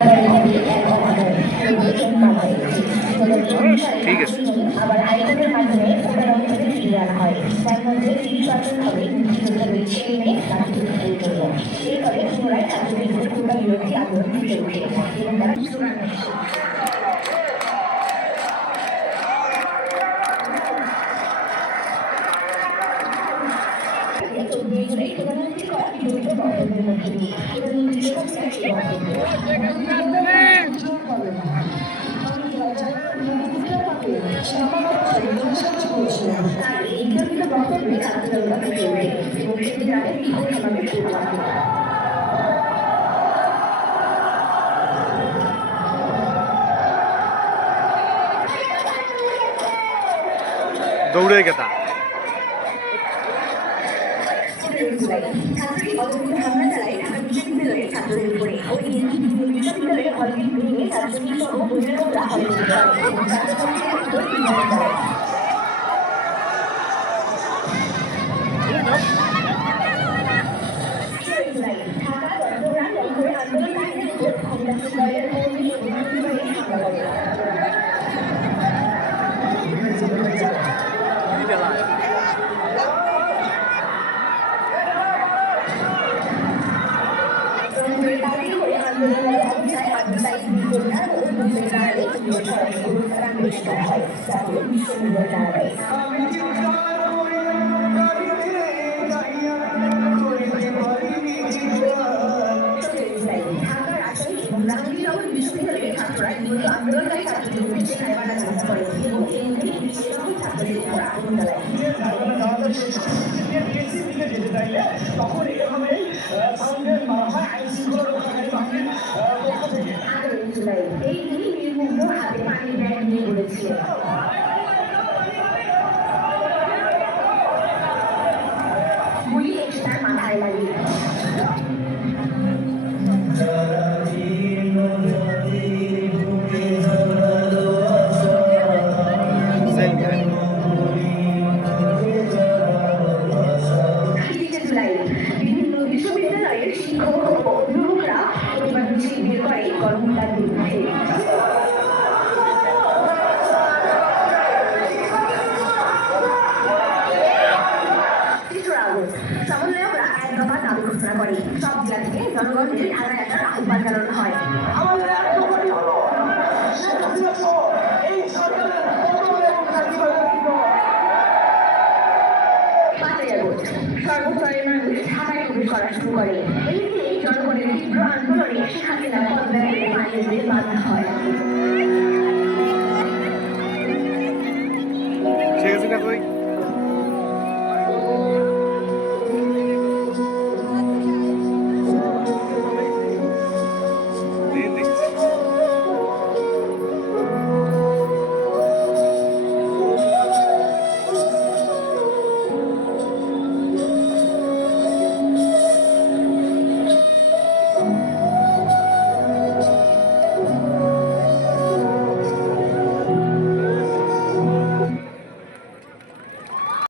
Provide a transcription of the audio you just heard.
ঠিক আছে। আবার হাইকোর্টের মাধ্যমে প্রতারণা থেকে ফিরিয়ে আনা হয়। তার মধ্যে ৩০% হবে মুক্তিযোদ্ধা দুই ছেলে মেয়ে রাষ্ট্রপতির জন্য। এরপরে পুনরায় ছাত্রলীগের কোটা বিরোধী আন্দোলন ফুটে ওঠে এবং তারা প্রধানমন্ত্রী করা বিরোধী বক্তব্যের মধ্যে দিয়ে প্রধানমন্ত্রী শেখ হাসিনার তার এই বিতর্কিত বক্তব্যে ছাত্রজনতা ফুটে ওঠে এবং সেদিন রাতে বিক্ষোভ সমাবেশ শুরু হয়। দৌড়ে গেতা ছাত্রী অবৈধ হামলা চালায় ঢাকা বিশ্ববিদ্যালয়ের ছাত্রদের উপরে। ওই দিন বিশ্ববিদ্যালয়ের হলগেট ভেঙে ছাত্রলীগ সহ বহিরাগতরা হলে বিশ্ববিদ্যালয়ের ছাত্ররা আন্দোলনকারী ছাত্রদের সেখানে বাধা চালাতে পারে এবং এই মুহূর্তে ছাত্রদের উপর আক্রমণ চালায়। তখন এভাবে সাউন্ডের মারা হয় আইন শৃঙ্খলা রক্ষাকারী বাহিনীর পক্ষ থেকে। এই তিনি নির্মুগ্ধ হাতে পানির ব্যাগ নিয়ে বলেছিলেন। গুলি এসে তার মাথায় লাগে। বিভিন্ন বিশ্ববিদ্যালয়ের শিক্ষক ও অভিভাবকরা প্রতিবাদ মিছিল বের করে গণহত্যার বিরুদ্ধে। সমন্বয়করা এক দফা দাবি ঘোষণা করে সব জেলা থেকে জনগণের ঢাকা একটা আহ্বান জানানো হয়। সর্বস্তরের মানুষ ঢাকায় প্রবেশ করা শুরু করে। এই জনগণের তীব্র আন্দোলনে শেখ হাসিনা পদত্যাগ করে পালিয়ে যেতে বাধ্য হয়।